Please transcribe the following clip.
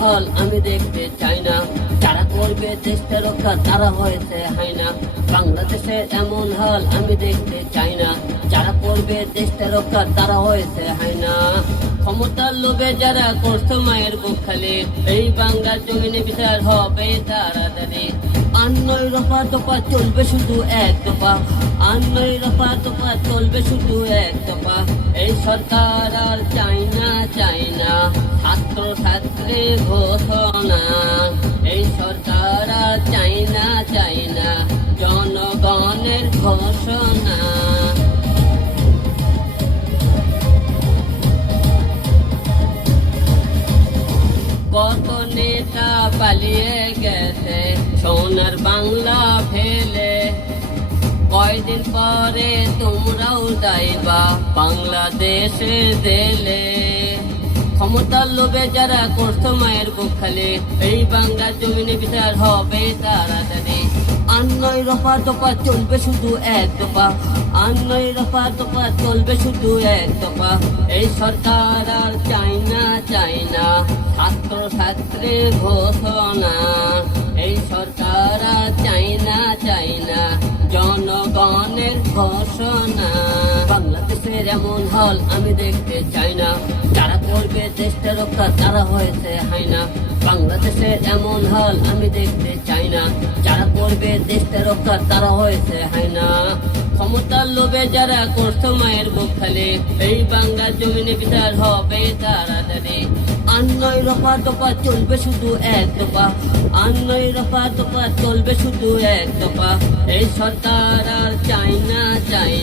হল, আমি দেখতে চাই না। যারা করবে দেশটা রক্ষা, তারা হয়েছে হাই না বাংলাদেশের এমন হল, আমি দেখতে চাই না। যারা করবে দেশটা রক্ষা, তারা হয়েছে হাই না ক্ষমতার লোভে যারা করছে মায়ের বুক খালি, এই বাংলার জমিনে বিচার হবে তাড়াতাড়ি আন্নয় রফা দফা চলবে শুধু এক দফা। আন্নয় রফা দফা চলবে শুধু এক দফা। এই সরকার আর চাই ঘোষণা। এই সরকার চাই জনগণের ঘোষণা। কত নেতা পালিয়ে গেছে, সোনার বাংলা ফেলে। কয়দিন পরে তোমরাও যাইবা বাংলাদেশে দেলে ক্ষমতার লোভে যারা করছ মায়ের বুক খালি এই বাংলার জমিনে বিচার হবে তাড়াতাড়ি আন্নয় রফা দফা চলবে শুধু এক দফা। আন্নয় রফা দফা চলবে শুধু এক দফা। এই সরকার আর চাই না চাই না। ছাত্র ছাত্রী ঘোষণা এই সরকার আর চাই না চাই না। জনগণের ঘোষণা। বাংলাদেশের এমন হল আমি দেখতে চাই না। যারা করবে দেশটা রক্ষা, তারা হয়েছে হাই না বাংলাদেশের এমন হল আমি দেখতে চাই না। যারা করবে দেশটা রক্ষা, তারা হয়েছে হাই না ক্ষমতার লোভে যারা করছ মায়ের বুক খালি, এই বাংলার জমিনে বিচার হবে তাড়াতাড়ি আন্নয় রফা দফা চলবে শুধু এক দফা। আন্নয় রফা দফা চলবে শুধু এক দফা। এই সরকার আর চাই না চাই